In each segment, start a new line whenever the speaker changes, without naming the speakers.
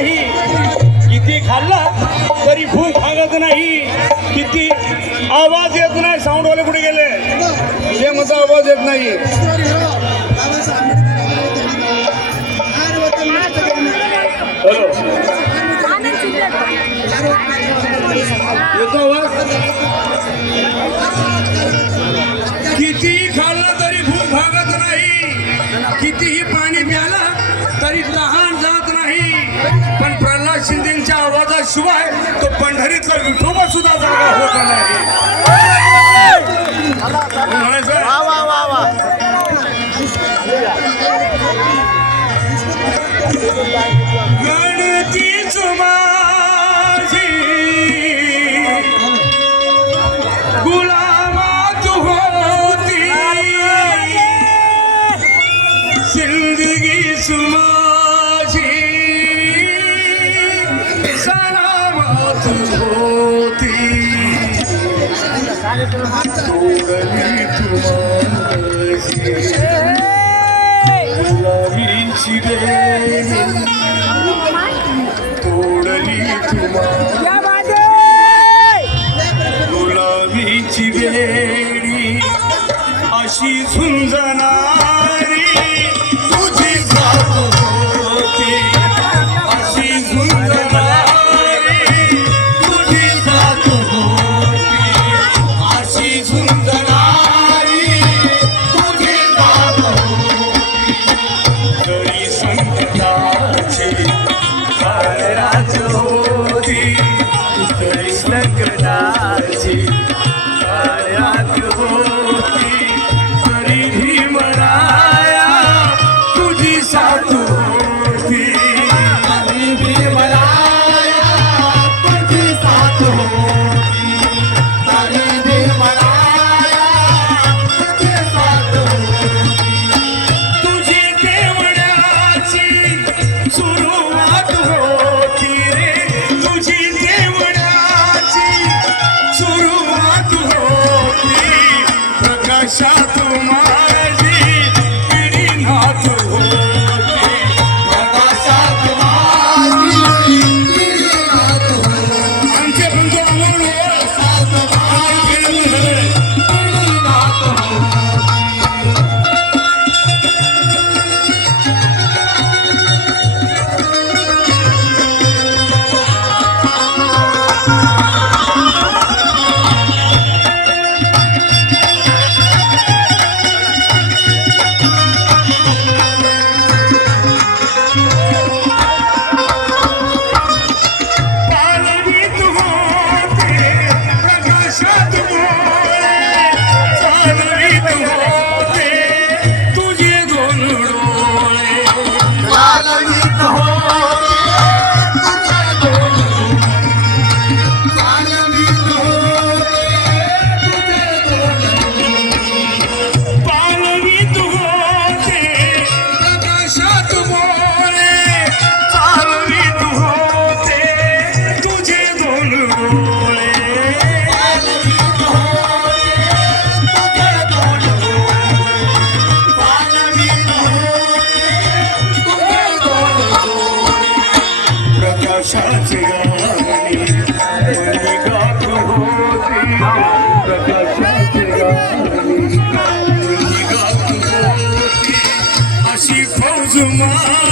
नाही. किती खाल्ला तरी भूक भागत नाही. किती आवाज येत नाही साऊंडवाले कुठे गेले? ते माझा आवाज येत नाही. शिवाय तो पंढरीतला विठोबा सुद्धा जागा होत नाही. tomorrow. Hey! আশা তোমার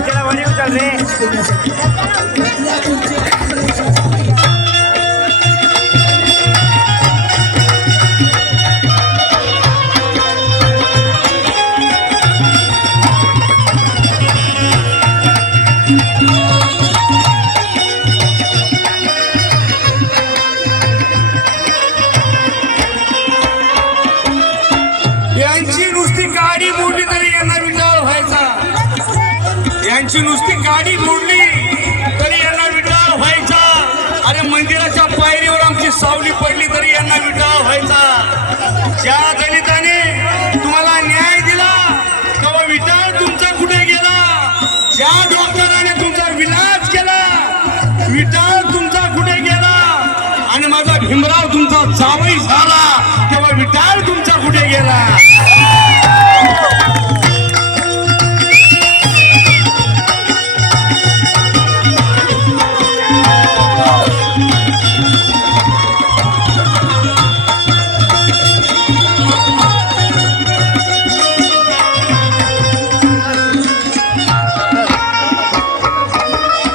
¡Ay, qué la bonita, rey!
त्यांची नुसती गाडी फोडली तरी यांना विटाळ व्हायचा. अरे मंदिराच्या पायरीवर आमची सावली पडली तरी यांना विटाळ व्हायचा. ज्या दलिताने तुम्हाला न्याय दिला तेव्हा विटाळ तुमचा कुठे गेला? ज्या डॉक्टराने तुमचा विलाज केला विटाळ तुमचा कुठे गेला? आणि माझा भीमराव तुमचा चावळी झाला तेव्हा विटाळ तुमचा कुठे गेला?